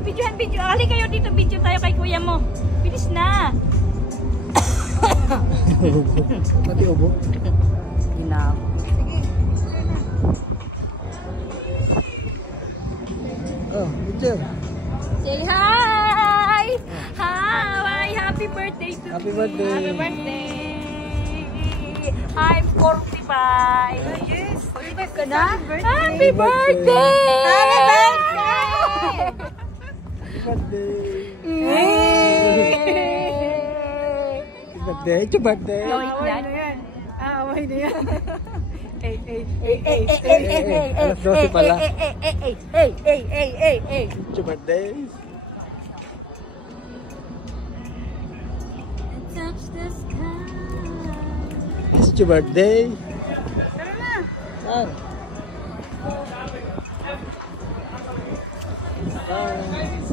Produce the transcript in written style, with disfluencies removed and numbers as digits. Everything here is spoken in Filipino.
Videohan, video. Ali kayo dito, video tayo kay kuya mo. Bilis na. Pati ubo. Ginagawa. Oh, picture. Say hi! Hi! Happy birthday to Happy me. birthday. Happy birthday. I'm 45. Yes. 45 ka na? Happy Happy birthday. birthday! Happy birthday. Happy Birthday. Happy birthday. No, it's Away not. na yan. Away na yan. Alas 12 pala. Hey. Happy birthday. Touch the sky. It's your birthday. Tara na. Ah. Ah.